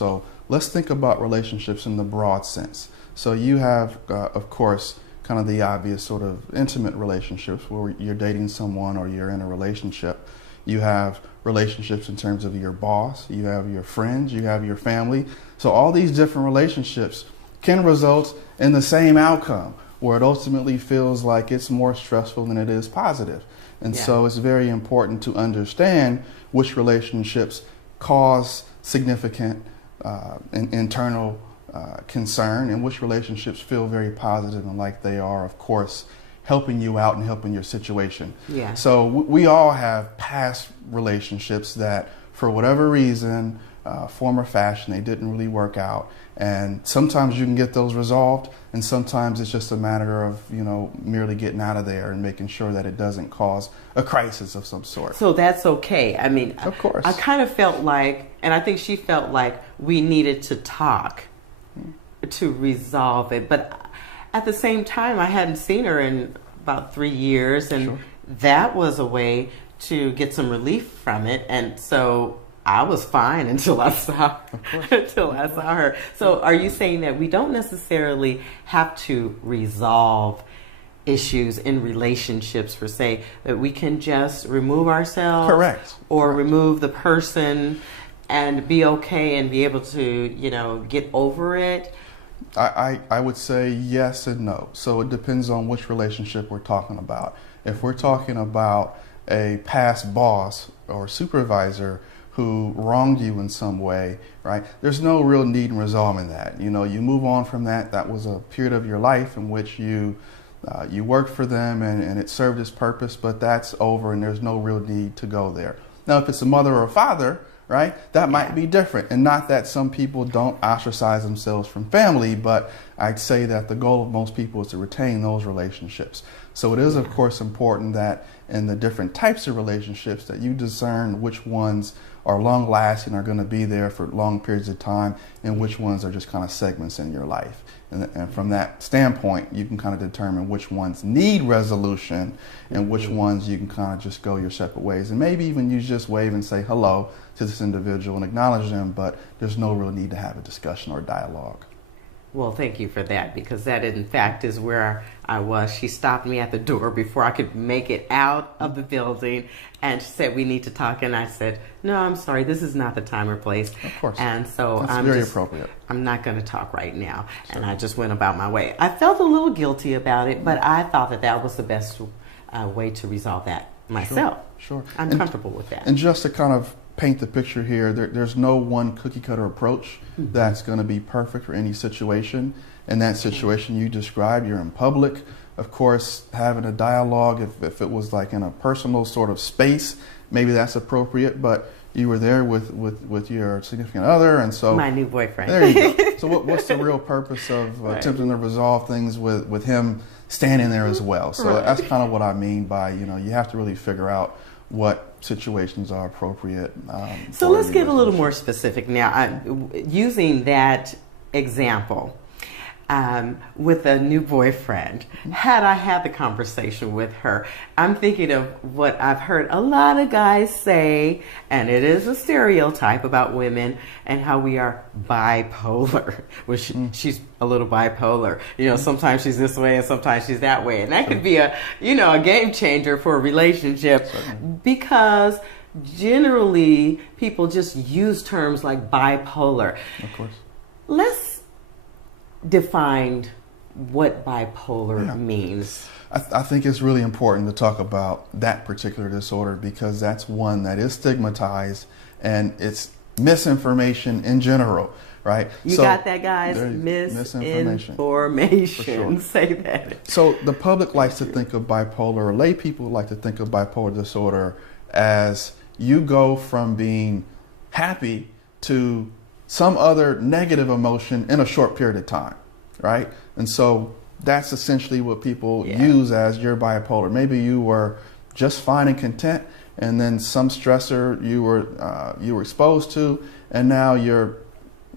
So let's think about relationships in the broad sense. So you have, of course, kind of the obvious sort of intimate relationships where you're dating someone or you're in a relationship. You have relationships in terms of your boss, you have your friends, you have your family. So all these different relationships can result in the same outcome where it ultimately feels like it's more stressful than it is positive. And so it's very important to understand which relationships cause significant internal concern and which relationships feel very positive and like they are, of course, helping you out and helping your situation. Yeah. So we all have past relationships that, for whatever reason, form or fashion, they didn't really work out. And sometimes you can get those resolved, and sometimes it's just a matter of, merely getting out of there and making sure that it doesn't cause a crisis of some sort. So that's okay. I mean, of course. I kind of felt like, and I think she felt like we needed to talk to resolve it. But at the same time, I hadn't seen her in about 3 years, and that was a way to get some relief from it. And so I was fine until I saw her. So are you saying that we don't necessarily have to resolve issues in relationships per se, that we can just remove ourselves? Correct. Or remove the person and be okay and be able to, get over it? I would say yes and no. So it depends on which relationship we're talking about. If we're talking about a past boss or supervisor who wronged you in some way, right? There's no real need in resolving that. You move on from that. That was a period of your life in which you worked for them and it served its purpose, but that's over and there's no real need to go there. Now, if it's a mother or a father, right, that might be different. And not that some people don't ostracize themselves from family, but I'd say that the goal of most people is to retain those relationships. So it is, of course, important that in the different types of relationships that you discern which ones are long lasting, are going to be there for long periods of time, and which ones are just kind of segments in your life. And from that standpoint, you can kind of determine which ones need resolution and which ones you can kind of just go your separate ways. And maybe even you just wave and say hello to this individual and acknowledge them, but there's no real need to have a discussion or dialogue. Well, thank you for that, because that, in fact, is where I was. She stopped me at the door before I could make it out of the building, and she said, we need to talk. And I said, no, I'm sorry, this is not the time or place. Of course. And so that's very appropriate. I'm not going to talk right now. Sure. And I just went about my way. I felt a little guilty about it, but I thought that was the best way to resolve that myself. Sure. I'm comfortable with that. And just to kind of paint the picture here, there's no one cookie cutter approach that's going to be perfect for any situation. In that situation you described, you're in public. Of course, having a dialogue, if it was like in a personal sort of space, maybe that's appropriate, but you were there with your significant other, and so my new boyfriend. There you go. So what's the real purpose of attempting to resolve things with him standing there as well? So that's kind of what I mean by, you have to really figure out what situations are appropriate. So let's get a little more specific now. Using that example with a new boyfriend, had I had the conversation with her, I'm thinking of what I've heard a lot of guys say, and it is a stereotype about women and how we are bipolar. Well, she's a little bipolar. Sometimes she's this way and sometimes she's that way. And that could be a game changer for a relationship. Certainly. Because generally people just use terms like bipolar. Of course. Let's define what bipolar means. I think it's really important to talk about that particular disorder because that's one that is stigmatized and it's misinformation in general, right? You got that, guys? Misinformation. For sure. Say that. So the public likes to think of bipolar, or lay people like to think of bipolar disorder as you go from being happy to some other negative emotion in a short period of time, right? And so that's essentially what people use as you're bipolar. Maybe you were just fine and content, and then some stressor you were exposed to, and now you're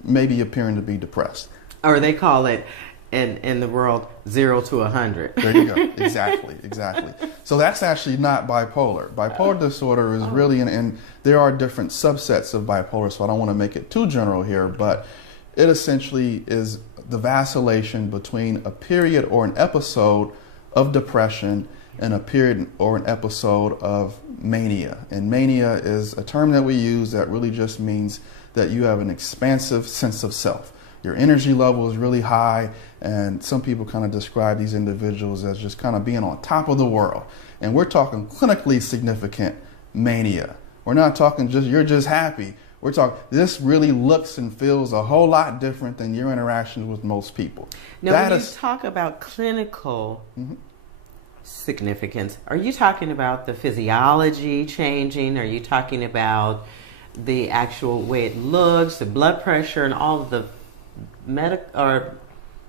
maybe appearing to be depressed. Or they call it in the world 0 to 100. There you go. Exactly, exactly. So that's actually not bipolar. Bipolar disorder is really, and there are different subsets of bipolar, so I don't want to make it too general here, but it essentially is the vacillation between a period or an episode of depression and a period or an episode of mania. And mania is a term that we use that really just means that you have an expansive sense of self. Your energy level is really high, and some people kind of describe these individuals as just kind of being on top of the world. And we're talking clinically significant mania. We're not talking just you're just happy. We're talking this really looks and feels a whole lot different than your interactions with most people. Now, when you talk about clinical significance, are you talking about the physiology changing? Are you talking about the actual way it looks, the blood pressure, and all of the or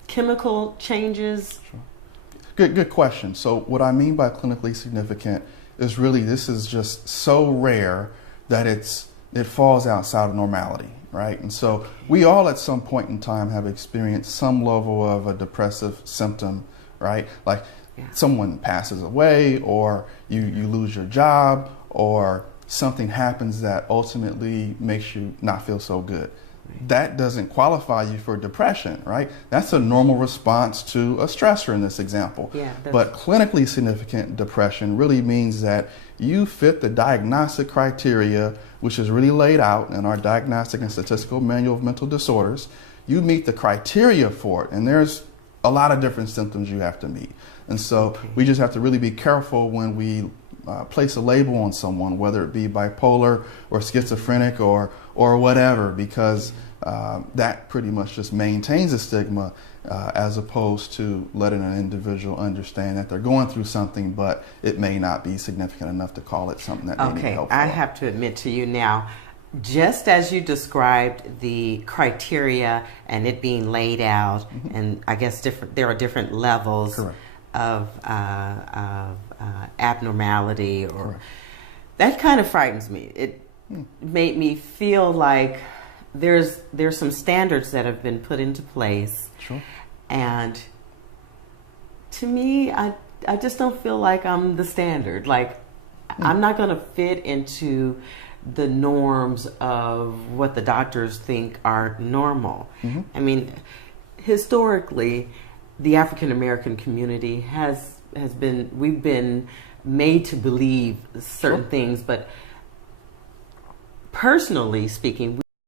chemical changes? Sure. Good question. So what I mean by clinically significant is really this is just so rare that it falls outside of normality, right? And so we all at some point in time have experienced some level of a depressive symptom, right? Like someone passes away, or you lose your job, or something happens that ultimately makes you not feel so good. That doesn't qualify you for depression, right? That's a normal response to a stressor in this example. But clinically significant depression really means that you fit the diagnostic criteria, which is really laid out in our Diagnostic and Statistical Manual of Mental Disorders. You meet the criteria for it, and there's a lot of different symptoms you have to meet. And so we just have to really be careful when we place a label on someone, whether it be bipolar or schizophrenic or whatever, because that pretty much just maintains a stigma as opposed to letting an individual understand that they're going through something, but it may not be significant enough to call it something that they need help for. I have to admit to you now, just as you described the criteria and it being laid out, and I guess there are different levels of abnormality, or that kind of frightens me. It made me feel like there's some standards that have been put into place, and to me, I just don't feel like I'm the standard. Like I'm not going to fit into the norms of what the doctors think are normal. I mean, historically, the African American community we've been made to believe certain things, but personally speaking,